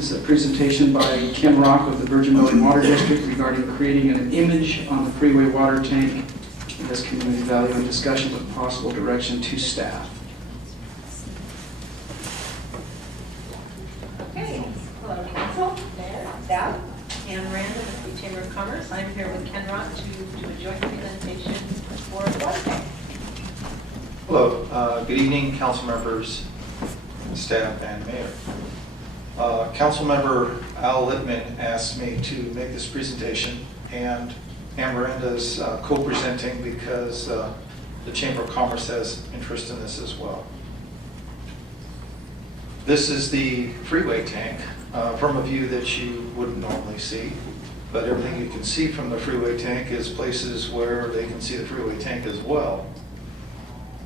This is a presentation by Ken Rock of the Virgin Valley Water District regarding creating an image on the freeway water tank. As community value and discussion with possible direction to staff. Okay, hello Council, Mayor, staff, Anne Miranda, Mesquite Chamber of Commerce. I'm here with Ken Rock to do a joint presentation for the water tank. Hello, good evening, council members, staff, and mayor. Council member Al Littman asked me to make this presentation, and Anne Miranda's co-presenting because the Chamber of Commerce has interest in this as well. This is the freeway tank from a view that you wouldn't normally see, but everything you can see from the freeway tank is places where they can see the freeway tank as well.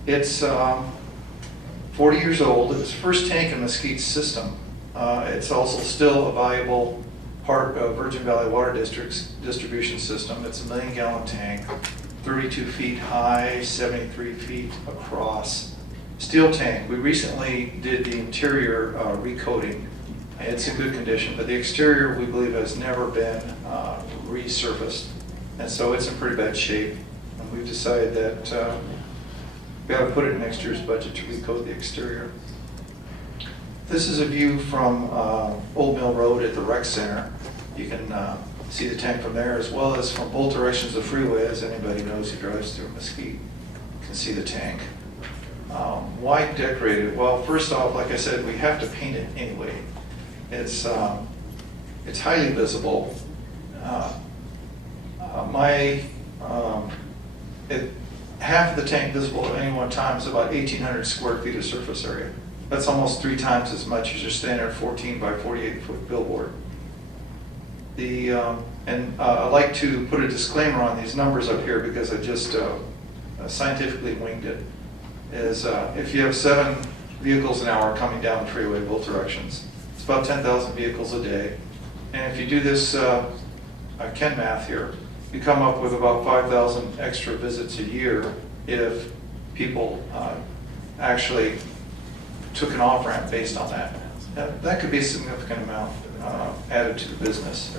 It's 40 years old. It was the first tank in Mesquite's system. It's also still a valuable part of Virgin Valley Water District's distribution system. It's a 1 million gallon tank, 32 feet high, 73 feet across. Steel tank. We recently did the interior recoating. It's in good condition, but the exterior we believe has never been resurfaced. And so it's in pretty bad shape. And we've decided that we got to put it in next year's budget to recoat the exterior. This is a view from Old Mill Road at the rec center. You can see the tank from there, as well as from both directions of the freeway, as anybody knows who drives through Mesquite. You can see the tank. Why decorate it? Well, first off, like I said, we have to paint it anyway. It's highly visible. Half of the tank visible at any one time is about 1,800 square feet of surface area. That's almost 3 times as much as your standard 14 by 48 foot billboard. I like to put a disclaimer on these numbers up here because I just scientifically winged it. If you have 7 vehicles an hour coming down the freeway both directions, it's about 10,000 vehicles a day. And if you do this Ken math here, you come up with about 5,000 extra visits a year if people actually took an off-ramp based on that. That could be a significant amount added to the business.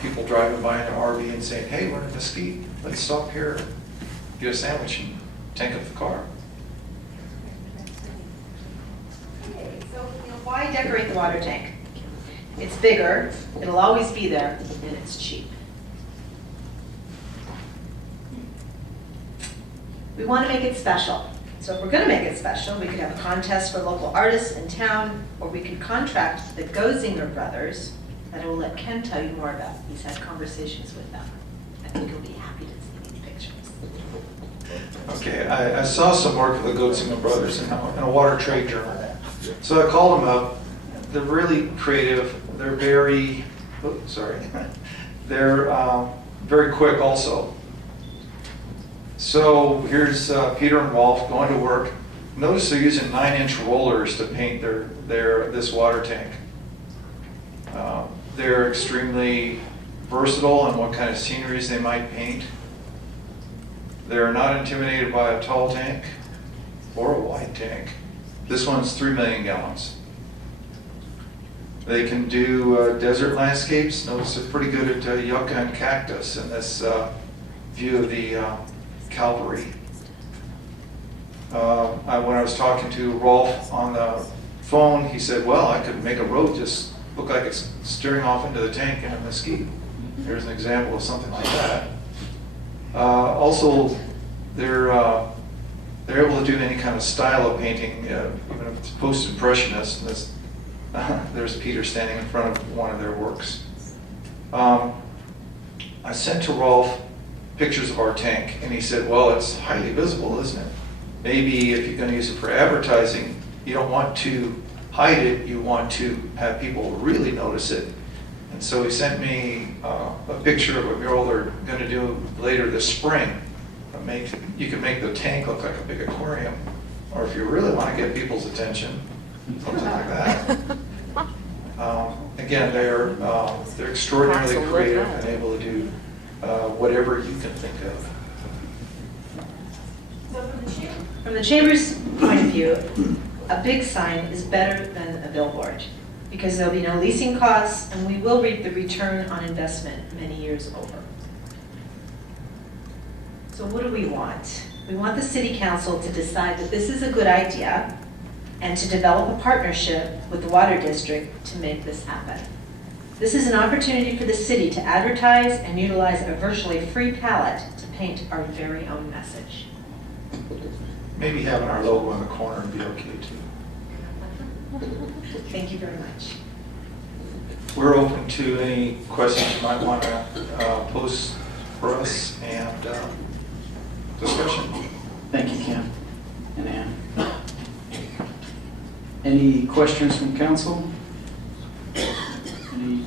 People driving by in an RV and saying, hey, we're in Mesquite, let's stop here, get a sandwich and tank up the car. Okay, so why decorate the water tank? It's bigger, it'll always be there, and it's cheap. We want to make it special. So if we're going to make it special, we could have a contest for local artists in town, or we could contract the Gozinger brothers, that I will let Ken tell you more about. He's had conversations with them. I think he'll be happy to see these pictures. Okay, I saw some work of the Gozinger brothers in a water trade journal. So I called them up. They're really creative. They're very, they're very quick also. So here's Peter and Rolf going to work. Notice they're using 9-inch rollers to paint this water tank. They're extremely versatile on what kind of sceneries they might paint. They're not intimidated by a tall tank or a wide tank. This one's 3 million gallons. They can do desert landscapes. Notice they're pretty good at yucca and cactus in this view of the Calvary. When I was talking to Rolf on the phone, he said, well, I could make a road just look like it's steering off into the tank in a Mesquite. Here's an example of something like that. Also, they're able to do any kind of style of painting, even if it's post-impressionist. There's Peter standing in front of one of their works. I sent to Rolf pictures of our tank, and he said, well, it's highly visible, isn't it? Maybe if you're going to use it for advertising, you don't want to hide it, you want to have people really notice it. And so he sent me a picture of a mural they're going to do later this spring. You can make the tank look like a big aquarium, or if you really want to get people's attention, something like that. Again, they're extraordinarily creative and able to do whatever you can think of. So from the Chamber's point of view, a big sign is better than a billboard. because there'll be no leasing costs, and we will reap the return on investment many years over. So what do we want? We want the city council to decide that this is a good idea and to develop a partnership with the water district to make this happen. This is an opportunity for the city to advertise and utilize a virtually free palette to paint our very own message. Maybe having our logo in the corner would be okay too. Thank you very much. We're open to any questions you might want to pose for us and discussion. Thank you, Ken and Ann. Any questions from council? Any?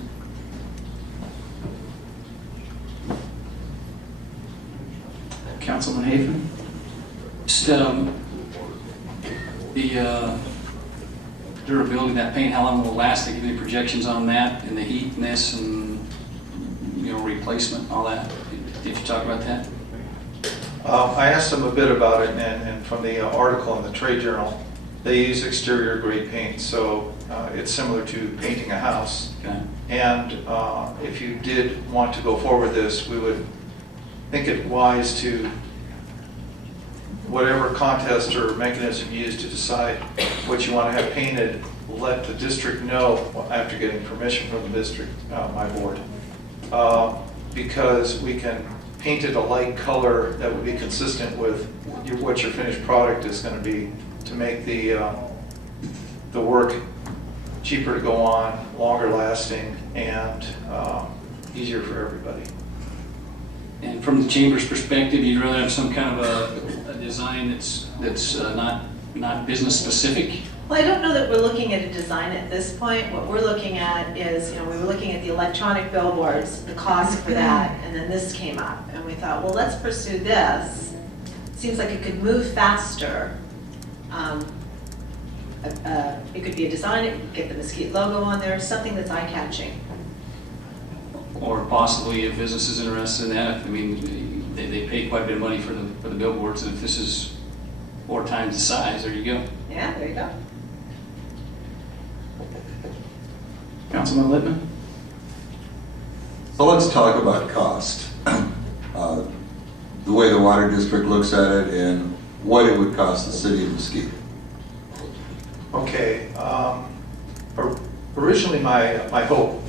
Councilman Hafen? Just the durability of that paint, how long will it last? They give any projections on that and the heatness and, you know, replacement, all that? Did you talk about that? I asked them a bit about it, and from the article in the Trade Journal, they use exterior grade paint, so it's similar to painting a house. Okay. And if you did want to go forward with this, we would think it wise to, whatever contest or mechanism you use to decide what you want to have painted, let the district know after getting permission from the district, my board. Because we can paint it a light color that would be consistent with what your finished product is going to be, to make the work cheaper to go on, longer lasting, and easier for everybody. And from the chamber's perspective, you'd rather have some kind of a design that's not business specific? Well, I don't know that we're looking at a design at this point. What we're looking at is, we were looking at the electronic billboards, the cost for that, and then this came up. And we thought, well, let's pursue this. Seems like it could move faster. It could be a design, it could get the Mesquite logo on there, something that's eye-catching. Or possibly if business is interested in that, I mean, they pay quite a bit of money for the billboards, and if this is 4 times the size, there you go. Yeah, there you go. Councilman Littman? So let's talk about cost. The way the water district looks at it and what it would cost the city of Mesquite. Okay, originally my hope,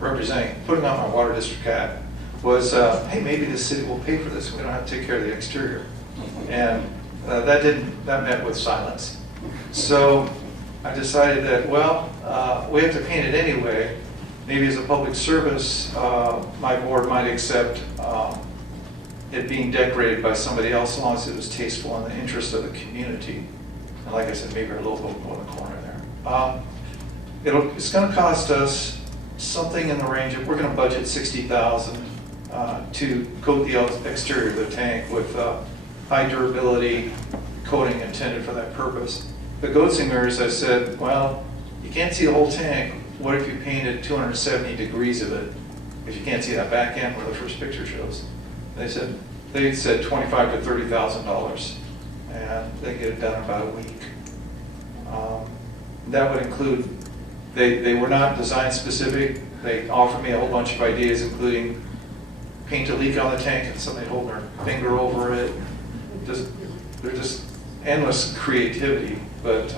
putting on my water district hat, was, hey, maybe the city will pay for this, we don't have to take care of the exterior. And that met with silence. So I decided that, well, we have to paint it anyway. Maybe as a public service, my board might accept it being decorated by somebody else, as long as it was tasteful in the interest of the community. And like I said, maybe our logo will go in the corner there. It's going to cost us something in the range of, we're going to budget $60,000 to coat the exterior of the tank with high durability coating intended for that purpose. The goat singers, I said, well, you can't see the whole tank. What if you painted 270 degrees of it? If you can't see that back end where the first picture shows. They said $25,000 to $30,000, and they get it done in about a week. That would include, they were not design specific. They offered me a whole bunch of ideas, including paint a leak on the tank and somebody holding their finger over it. They're just endless creativity, but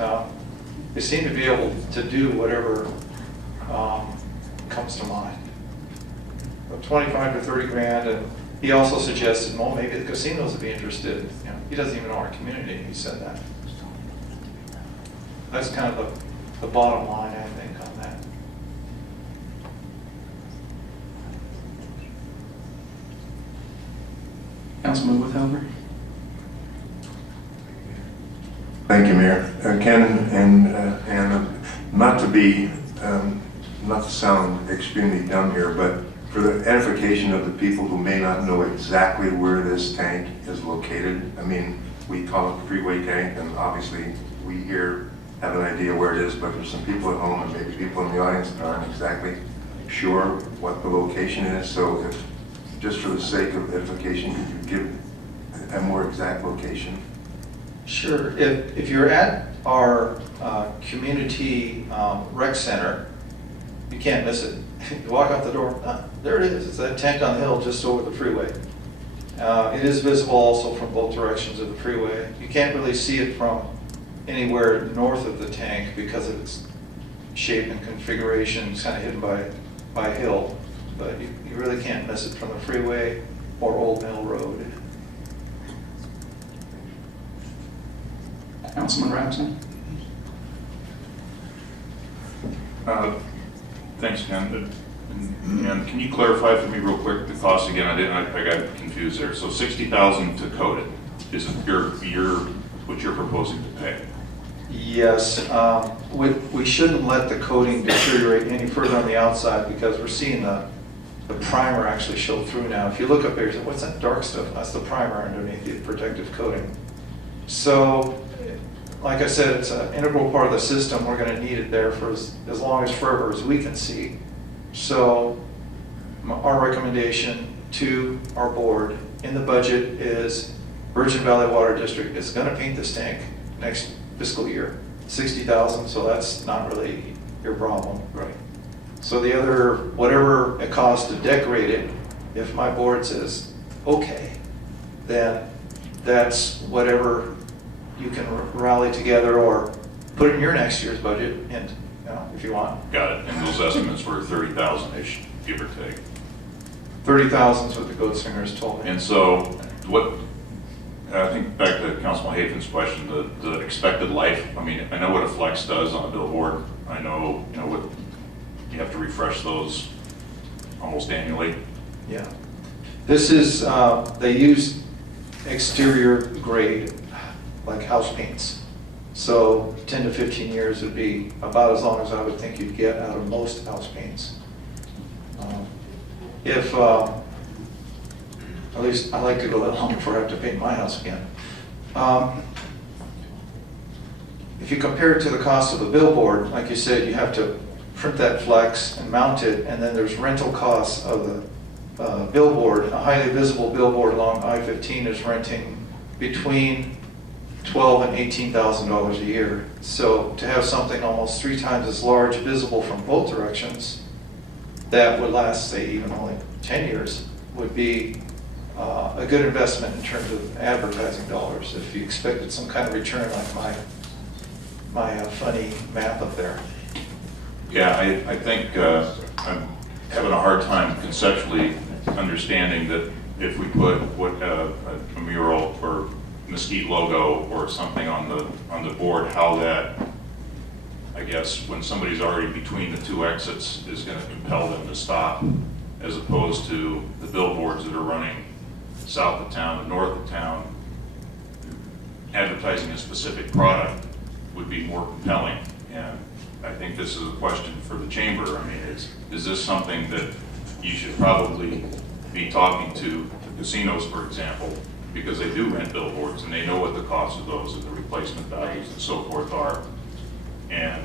they seem to be able to do whatever comes to mind. 25 to 30 grand, and he also suggested, well, maybe the casinos would be interested. He doesn't even know our community. He said that. That's kind of the bottom line, I think, on that. Councilman Withover? Thank you, Mayor. Ken and not to sound extremely dumb here, but for the edification of the people who may not know exactly where this tank is located, I mean, we call it freeway tank, and obviously we here have an idea where it is, but there's some people at home and maybe people in the audience that aren't exactly sure what the location is. So if, just for the sake of edification, could you give a more exact location? Sure. If you're at our community rec center, you can't miss it. You walk out the door, there it is. It's that tank on the hill just over the freeway. It is visible also from both directions of the freeway. You can't really see it from anywhere north of the tank because of its shape and configuration. It's kind of hidden by a hill, but you really can't miss it from the freeway or Old Mill Road. Councilman Rapson? Thanks, Ken. And can you clarify for me real quick the cost again? I got confused there. So 60,000 to coat it is what you're proposing to pay? Yes, we shouldn't let the coating deteriorate any further on the outside because we're seeing the primer actually show through now. If you look up there, you say, what's that dark stuff? That's the primer underneath the protective coating. So, like I said, it's an integral part of the system. We're going to need it there for as long as forever as we can see. So, our recommendation to our board in the budget is Virgin Valley Water District is going to paint this tank next fiscal year, 60,000, so that's not really your problem. Right. So the other, whatever it costs to decorate it, if my board says, okay, then that's whatever you can rally together or put in your next year's budget, and if you want. Got it. And those estimates were 30,000-ish, give or take. 30,000 is what the goat singers told me. And so what, I think back to Councilman Haven's question, the expected life. I mean, I know what a flex does on a billboard. I know, what you have to refresh those almost annually. Yeah. This is, they use exterior grade, like house paints. So 10 to 15 years would be about as long as I would think you'd get out of most house paints. At least I like to go that long before I have to paint my house again. If you compare it to the cost of a billboard, like you said, you have to print that flex and mount it, and then there's rental costs of the billboard. A highly visible billboard along I-15 is renting between $12,000 and $18,000 a year. So to have something almost 3 times as large visible from both directions that would last, say, even only 10 years would be a good investment in terms of advertising dollars if you expected some kind of return like my funny math up there. Yeah, I think I'm having a hard time conceptually understanding that if we put a mural or Mesquite logo or something on the board, how that, I guess, when somebody's already between the 2 exits is going to compel them to stop, as opposed to the billboards that are running south of town and north of town. Advertising a specific product would be more compelling. And I think this is a question for the chamber. I mean, is this something that you should probably be talking to casinos, for example, because they do rent billboards and they know what the cost of those and the replacement values and so forth are. And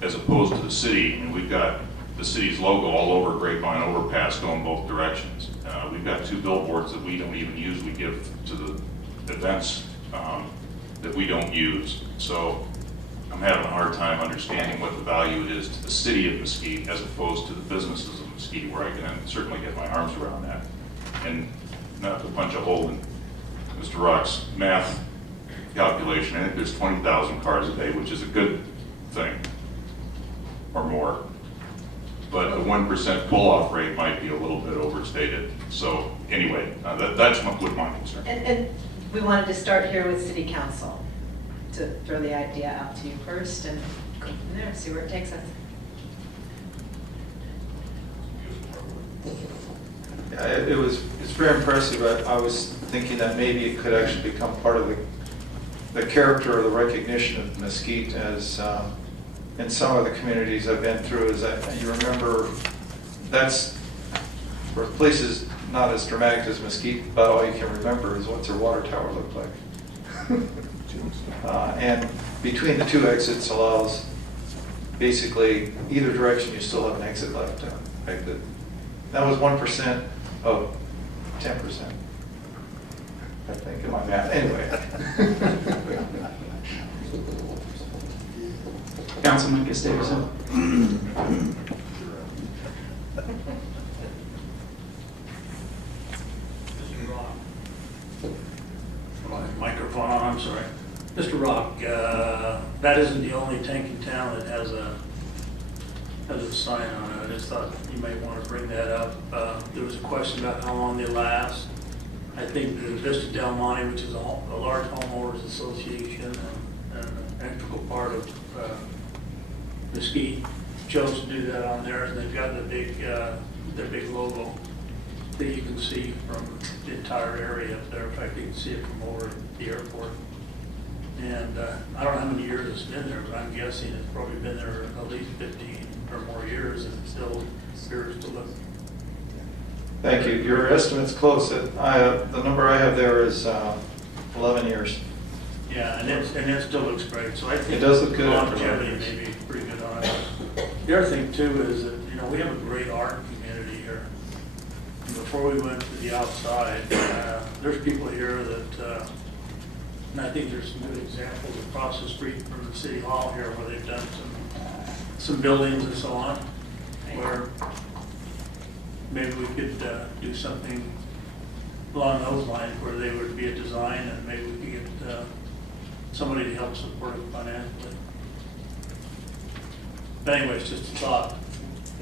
as opposed to the city, and we've got the city's logo all over Grapevine Overpass going both directions. We've got 2 billboards that we don't even use. We give to the events that we don't use. So I'm having a hard time understanding what the value it is to the city of Mesquite as opposed to the businesses of Mesquite, where I can certainly get my arms around that. And not to punch a hole in Mr. Rock's math calculation, I think there's 20,000 cars a day, which is a good thing, or more. But the 1% pull-off rate might be a little bit overstated. So anyway, that's my concern. And we wanted to start here with City Council, to throw the idea out to you first and go from there, see where it takes us. Yeah, it's very impressive. I was thinking that maybe it could actually become part of the character or the recognition of Mesquite as in some of the communities I've been through, is that you remember that's for places not as dramatic as Mesquite, but all you can remember is what's their water tower look like. And between the 2 exits allows basically either direction you still have an exit left. That was 1% of 10%. I think, in my math, anyway. Councilman Gustavson. Microphone on, I'm sorry. Mr. Rock, that isn't the only tank in town that has a sign on it. I just thought you might want to bring that up. There was a question about how long they last. I think the Vista Del Monte, which is a large homeowners association and an integral part of Mesquite, chose to do that on theirs. They've got the their big logo that you can see from the entire area up there. In fact, you can see it from over at the airport. And I don't know how many years it's been there, but I'm guessing it's probably been there at least 15 or more years, and it still appears to look. Thank you. Your estimate's close. The number I have there is 11 years. Yeah, and it still looks great. So I think It does look good after longevity 11 years. may be pretty good on it. The other thing too is that we have a great art community here. And before we went to the outside, there's people here that. And I think there's some good examples across the street from the city hall here where they've done some buildings and so on, where maybe we could do something along those lines where they would be a design and maybe we could get somebody to help support it financially. But anyway, it's just a thought.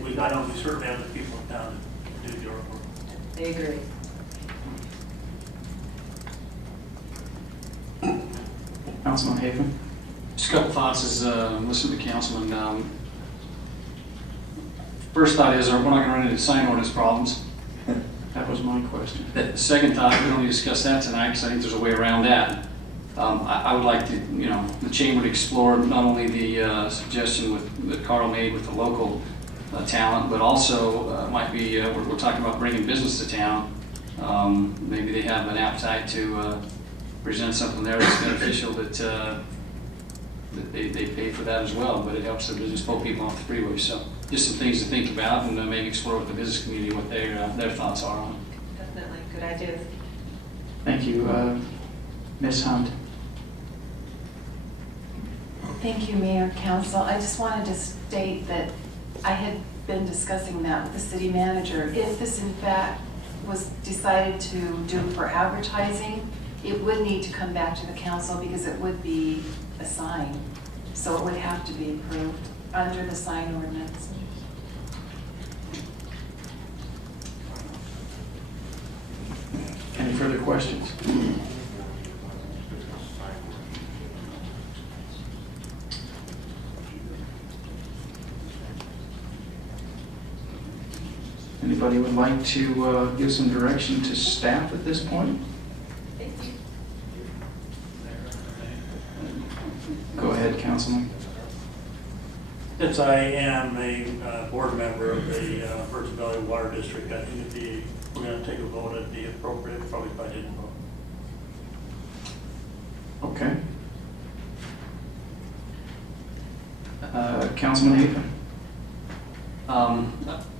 I know we certainly have the people in town to do your work. I agree. Councilman Hafen. Just a couple thoughts as listen to the councilman. First thought is, we're not going to run into sign ordinance problems. That was my question. The second thought, we don't need to discuss that tonight because I think there's a way around that. I would like to, the chamber to explore not only the suggestion that Carl made with the local talent, but also might be, we're talking about bringing business to town. Maybe they have an appetite to present something there that's beneficial that they pay for that as well, but it helps the business pull people off the freeway. So just some things to think about and maybe explore with the business community what their thoughts are on it. Definitely, good ideas. Thank you. Ms. Hunt. Thank you, Mayor, Council. I just wanted to state that I had been discussing that with the city manager. If this in fact was decided to do for advertising, it would need to come back to the council because it would be a sign. So it would have to be approved under the sign ordinance. Any further questions? Anybody would like to give some direction to staff at this point? Go ahead, Councilman. Since I am a board member of the Virgin Valley Water District, I think we're going to take a vote at the appropriate, probably if I didn't vote. Okay. Councilman Hafen.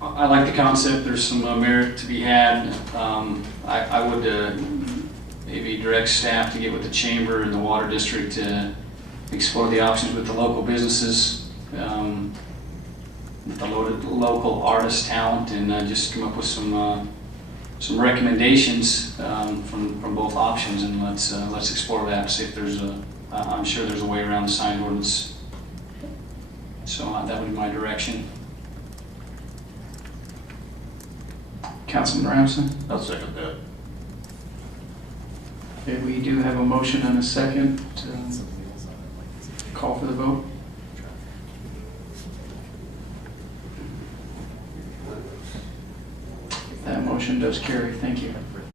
I like the concept. There's some merit to be had. I would maybe direct staff to get with the chamber and the water district to explore the options with the local businesses, with the local artist talent, and just come up with some recommendations from both options, and let's explore that. See if there's I'm sure there's a way around the sign ordinance. So that would be my direction. Councilman Ramsden. I'll second that. Okay, we do have a motion and a second to call for the vote. That motion does carry. Thank you.